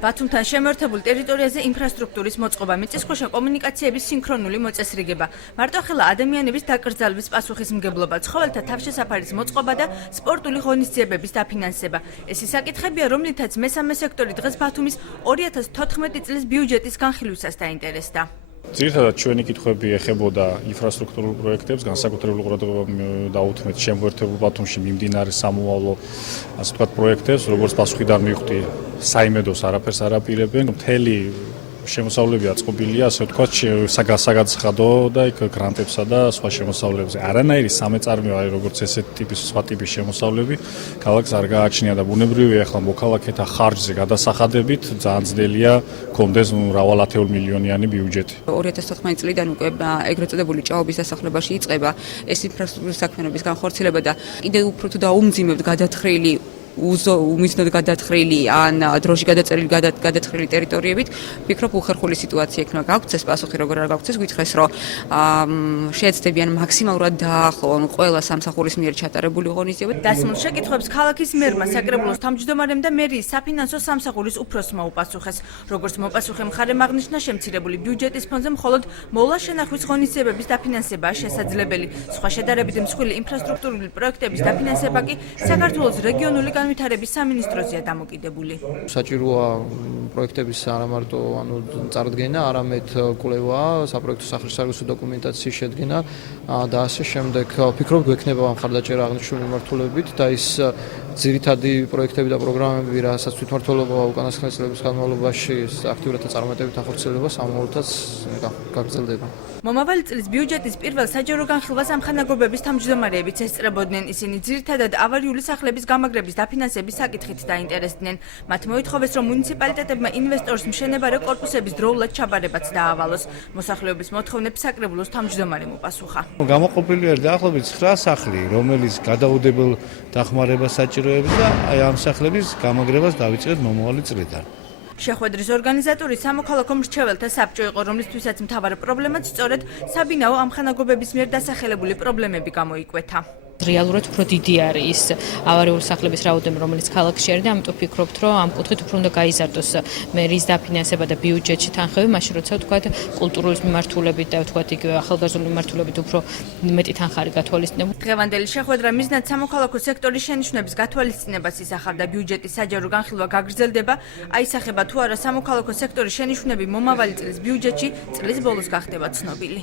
ბათუმთან შემოერთებულ ტერიტორიაზე ინფრასტრუქტურის მოწყობა, მიწისქვეშა კომუნიკაციების სინქრონული მოწესრიგება, მარტოხელა ადამიანების დაკრძალვის პასუხისმგებლობა, ცხოველთა თავშესაფარის მოწყობა და სპორტული ღონისძიებების დაფინანსება. ეს ის საკითხებია, რომლითაც მესამე სექტორი დღეს ბათუმის 2014 წლის ბიუჯეტის განხილვისას დაინტერესდა. ძირითადად ჩვენი კითხვები ეხებოდა ინფრასტრუქტურულ პროექტებს, განსაკუთრებულ ყურადღება დაუთმეთ შემოერთებულ ბათუმში მიმდინარე სამოვალო, ასე ვთქვათ, პროექტებს, როგორც პასუხი და მივხვდი, საიმედოს არაფერს არ აპირებენ, მთელი შემოსავლები აწყობილია, ასე ვთქვათ, საგაცხადო და იქ გრანტებსა და სხვა შემოსავლებზე. არანაირი სამეწარმეო, როგორც ესეთ ტიპის სხვა ტიპის შემოსავლები ქალაქს არ გააჩნია და ბუნებრივია, ახლა მოქალაქეთა ხარჯზე გადასახადებით ძალიან ძნელია გქონდეს მრავალ მილიონიანი ბიუჯეტი. 2014 წლიდან უკვე ეგრეთ წოდებული ჭაობის დასახლებაში იწყება ეს ინფრასტრუქტურის საქმიანობის განხორციელება და კიდევ უფრო თუ დაუმძიმებთ გადათხრილი უმიზნოდ გადათხრილი ან დროში გადათხრილი ტერიტორიებით, ვფიქრობ უხერხული სიტუაცია იქნება გაგვცეს პასუხი, როგორ არ გაგვცეს, გითხრეს, რომ შეეცდებიან მაქსიმალურად დაახლოვონ ყველა სამსახურის მიერ ჩატარებული ღონისძიება. დასმულ შეკითხვებს ქალაქის მერმა, საკრებულოს თავმჯდომარემ და მერიის საფინანსო სამსახურის უფროსმა უპასუხეს. როგორც მოპასუხემ მხარემ აღნიშნა, შემცირებული ბიუჯეტის ფონზე მხოლოდ მოვლა შენახვის ღონისძიებების დაფინანსებაა შესაძლებელი. სხვა შედარებით მსხვილი ინფრასტრუქტურული პროექტების დაფინანსება კი საქართველოს რეგიონული განვითარების სამინისტროზეა დამოკიდებული. საჭიროა პროექტების არა მარტო წარდგენა, არამედ კვლევა, საპროექტო სახალხო დოკუმენტაციის შედგენა და ასე შემდეგ. ვფიქრობ, გვექნება მხარდაჭერა აღნიშნული მიმართულებით და ის ძირითადი პროექტები და პროგრამები, რასაც თვითმმართველობა უკანასკნელი წლების განმავლობაში აქტიურად და წარმატებით ახორციელება, სამომავლოდაც გაგრძელდება. მომავალი წლის ბიუჯეტის პირველ საჯარო განხილვას ამხანაგობების თავმჯდომარეებიც ესწრებოდნენ. ისინი ძირითადად ავარიული სახლების გამაგრების დაფინანსების საკითხით დაინტერესდნენ. მათ მოითხოვეს, რომ მუნიციპალიტეტებმა ინვესტორს მშენებარე კორპუსების დროულად ჩაბარებაც დაავალოს. მოსახლეობის მოთხოვნებს საკრებულოს თავმჯდომარემ უპასუხა. გამოყოფილია დაახლოებით 9 სახლი, რომელიც გადაუდებელ დახმარებას საჭიროებს და აი ამ სახლების გამაგრებას დავიწყეთ მომავალი წლიდან. შეხვედრის ორგანიზატორი სამოქალაქო მრჩეველთა საბჭო იყო, რომლისთვისაც მთავარ პრობლემად სწორედ საბინაო ამხანაგობების მიერ დასახელებული პრობლემები გამოიკვეთა. რეალურად უფრო დიდი არის ის ავარიული სახლების რაოდენობა, რომელიც ქალაქში არის და ამიტომ ვფიქრობთ, რომ ამ კუთხით უფრო უნდა გაიზარდოს მერის დაფინანსება და ბიუჯეტში თანხები, მაშინ როცა ვთქვათ კულტურის მიმართულებით და ვთქვათ იგივე ახალგაზრდული მიმართულებით უფრო მეტი თანხარი გათვალისწინებულ. დღევანდელი შეხვედრა მიზნად სამოქალაქო სექტორის შენიშვნების გათვალისწინებას ისახავდა. ბიუჯეტის საჯარო განხილვა გაგრძელდება, აისახება თუ არა სამოქალაქო სექტორის შენიშვნები მომავალი წლის ბიუჯეტში წლის ბოლოს გახდება ცნობილი.